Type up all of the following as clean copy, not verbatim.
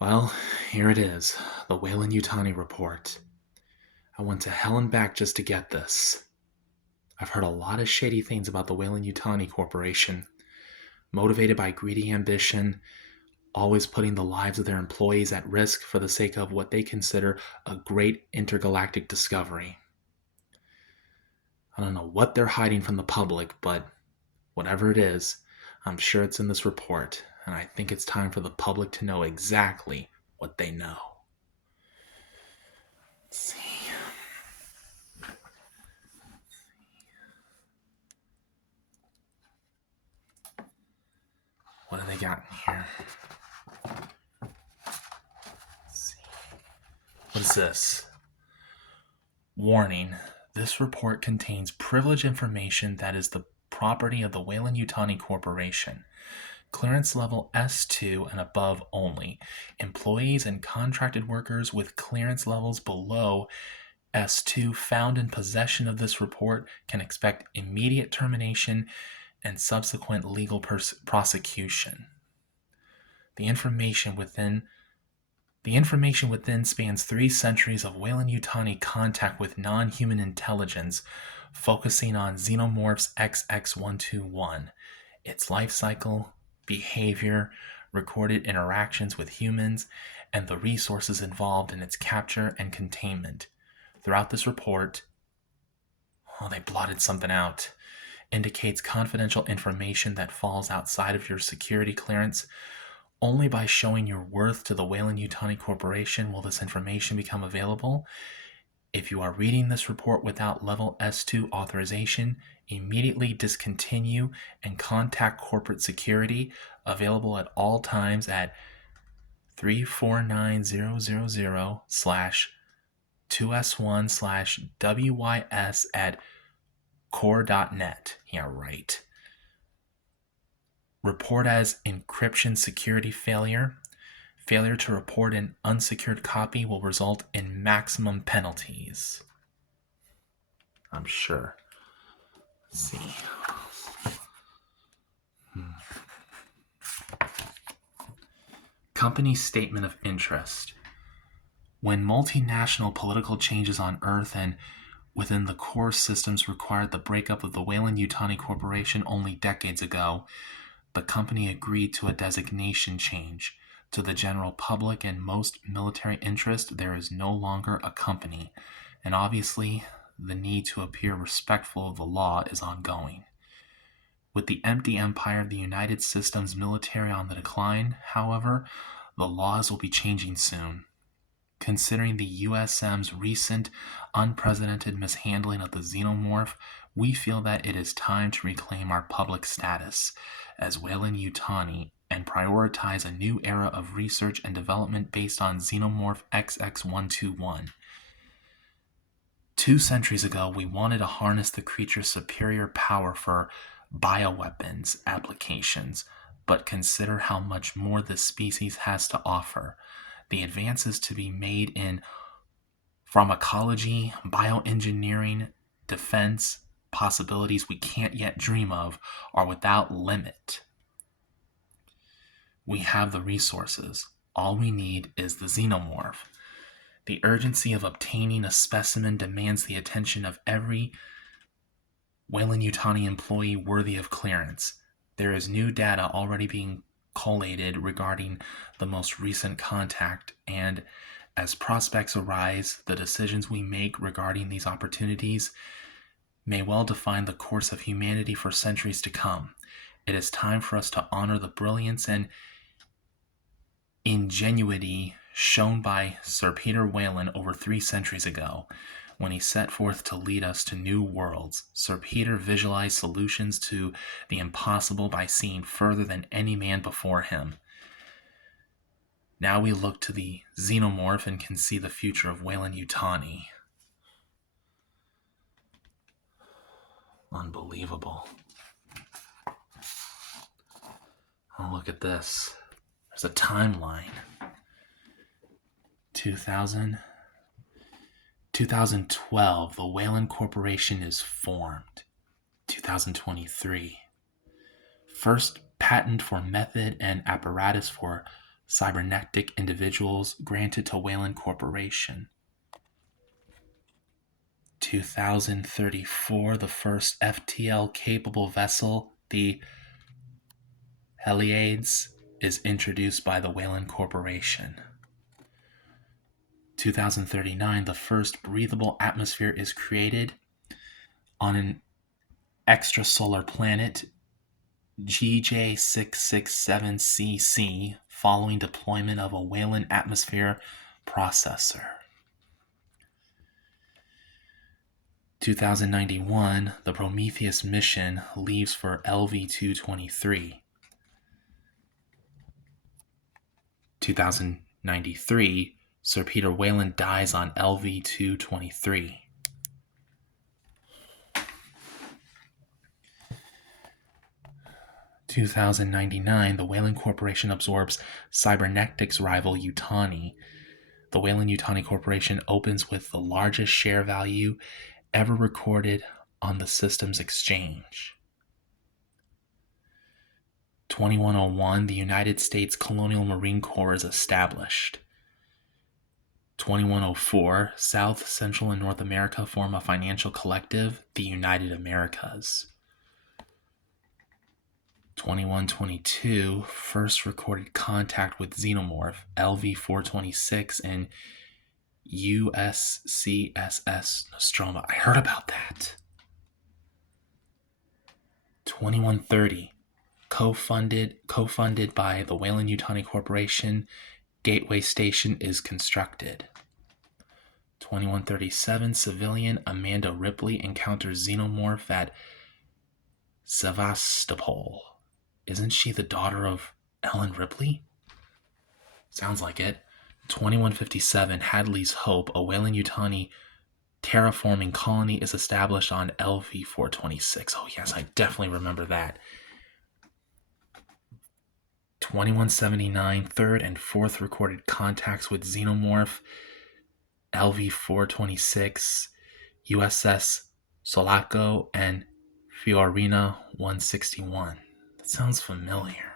Well, here it is, the Weyland-Yutani Report. I went to hell and back just to get this. I've heard a lot of shady things about the Weyland-Yutani Corporation, motivated by greedy ambition, always putting the lives of their employees at risk for the sake of what they consider a great intergalactic discovery. I don't know what they're hiding from the public, but whatever it is, I'm sure it's in this report, and I think it's time for the public to know exactly what they know. Let's see. What have they got in here? Let's see. What is this? Warning. This report contains privileged information that is the property of the Weyland-Yutani Corporation. Clearance level S2 and above only. Employees and contracted workers with clearance levels below S2 found in possession of this report can expect immediate termination and subsequent legal prosecution. The information within spans 3 centuries of Weyland-Yutani contact with non-human intelligence, focusing on Xenomorph's XX121, its life cycle, behavior, recorded interactions with humans, and the resources involved in its capture and containment. Throughout this report, they blotted something out, indicates confidential information that falls outside of your security clearance. Only by showing your worth to the Weyland-Yutani Corporation will this information become available. If you are reading this report without level S2 authorization, immediately discontinue and contact corporate security, available at all times at 349000/2S1/WYS@core.net. Yeah, right. Report as encryption security failure. Failure to report an unsecured copy will result in maximum penalties. I'm sure. Let's see. Company statement of interest. When multinational political changes on Earth and within the core systems required the breakup of the Weyland-Yutani Corporation only decades ago, the company agreed to a designation change. To the general public and most military interest, there is no longer a company, and obviously the need to appear respectful of the law is ongoing. With the empty empire of the United Systems military on the decline, however, the laws will be changing soon. Considering the USM's recent unprecedented mishandling of the Xenomorph, we feel that it is time to reclaim our public status as Weyland-Yutani and prioritize a new era of research and development based on Xenomorph XX121. 2 centuries ago, we wanted to harness the creature's superior power for bioweapons applications, but consider how much more this species has to offer. The advances to be made in pharmacology, bioengineering, defense, possibilities we can't yet dream of are without limit. We have the resources. All we need is the Xenomorph. The urgency of obtaining a specimen demands the attention of every Weyland-Yutani employee worthy of clearance. There is new data already being collated regarding the most recent contact, and as prospects arise, the decisions we make regarding these opportunities may well define the course of humanity for centuries to come. It is time for us to honor the brilliance and ingenuity shown by Sir Peter Weyland over 3 centuries ago. When he set forth to lead us to new worlds, Sir Peter visualized solutions to the impossible by seeing further than any man before him. Now we look to the Xenomorph and can see the future of Weyland-Yutani. Unbelievable. Oh, look at this. There's a timeline. 2012, the Weyland Corporation is formed. 2023, first patent for method and apparatus for cybernetic individuals granted to Weyland Corporation. 2034, the first FTL-capable vessel, the Heliades, is introduced by the Weyland Corporation. 2039, the first breathable atmosphere is created on an extrasolar planet, GJ667cc, following deployment of a Weyland atmosphere processor. 2091, the Prometheus mission leaves for LV-223. 2093, Sir Peter Weyland dies on LV-223. 2099, the Weyland Corporation absorbs cybernetics rival Yutani. The Weyland-Yutani Corporation opens with the largest share value ever recorded on the system's exchange. 2101, the United States Colonial Marine Corps is established. 2104, South, Central, and North America form a financial collective, the United Americas. 2122, first recorded contact with Xenomorph, LV-426, and USCSS Nostromo. I heard about that. 2130, co-funded by the Weyland-Yutani Corporation, Gateway Station is constructed. 2137, civilian Amanda Ripley encounters Xenomorph at Sevastopol. Isn't she the daughter of Ellen Ripley? Sounds like it. 2157, Hadley's Hope, a Weyland-Yutani terraforming colony is established on LV-426. Oh yes, I definitely remember that. 2179, third and fourth recorded contacts with Xenomorph, LV-426, USS Sulaco, and Fiorina 161. That sounds familiar.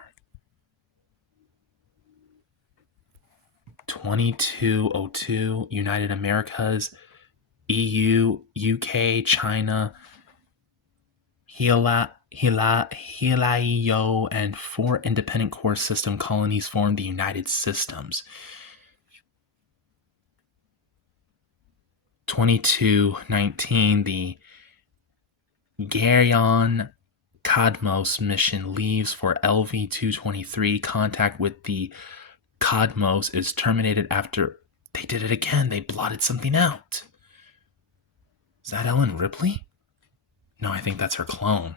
2202, United Americas, EU, UK, China, Hilaio, and 4 independent core system colonies form the United Systems. 2219, the Geryon Cosmos mission leaves for LV-223. Contact with the Cosmos is terminated after they did it again. They blotted something out. Is that Ellen Ripley? No, I think that's her clone.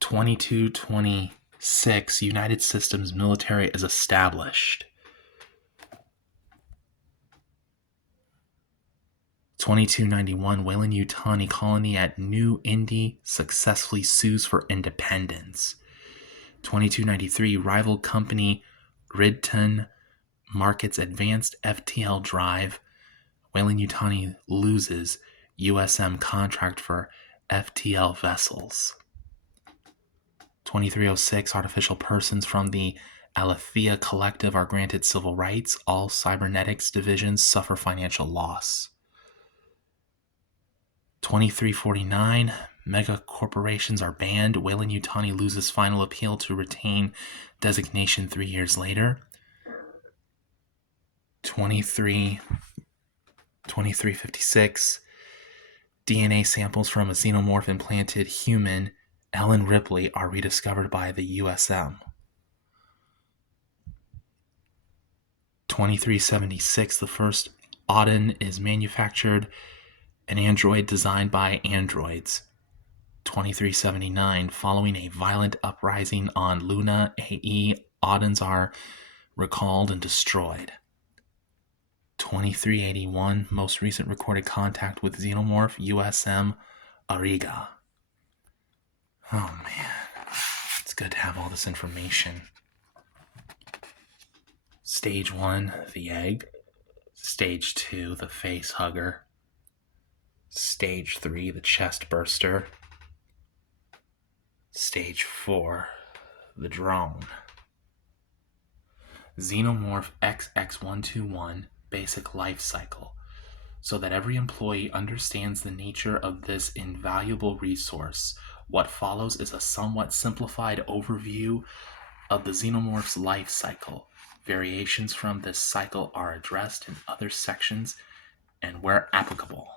2226, United Systems military is established. 2291, Weyland-Yutani colony at New Indy successfully sues for independence. 2293, rival company Ridton markets advanced FTL drive. Weyland-Yutani loses USM contract for FTL vessels. 2306, artificial persons from the Alethea Collective are granted civil rights. All cybernetics divisions suffer financial loss. 2349, mega corporations are banned. Weyland-Yutani loses final appeal to retain designation 3 years later. 2356, DNA samples from a xenomorph implanted human, Ellen Ripley, are rediscovered by the USM. 2376, the first Auden is manufactured, an android designed by androids. 2379, following a violent uprising on Luna AE, Audens are recalled and destroyed. 2381, most recent recorded contact with Xenomorph, USM Ariga. Oh man, it's good to have all this information. Stage 1, the egg. Stage 2, the face hugger. Stage 3, the chest burster. Stage 4, the drone. Xenomorph XX121 Basic Life Cycle, so that every employee understands the nature of this invaluable resource. What follows is a somewhat simplified overview of the Xenomorph's life cycle. Variations from this cycle are addressed in other sections and where applicable.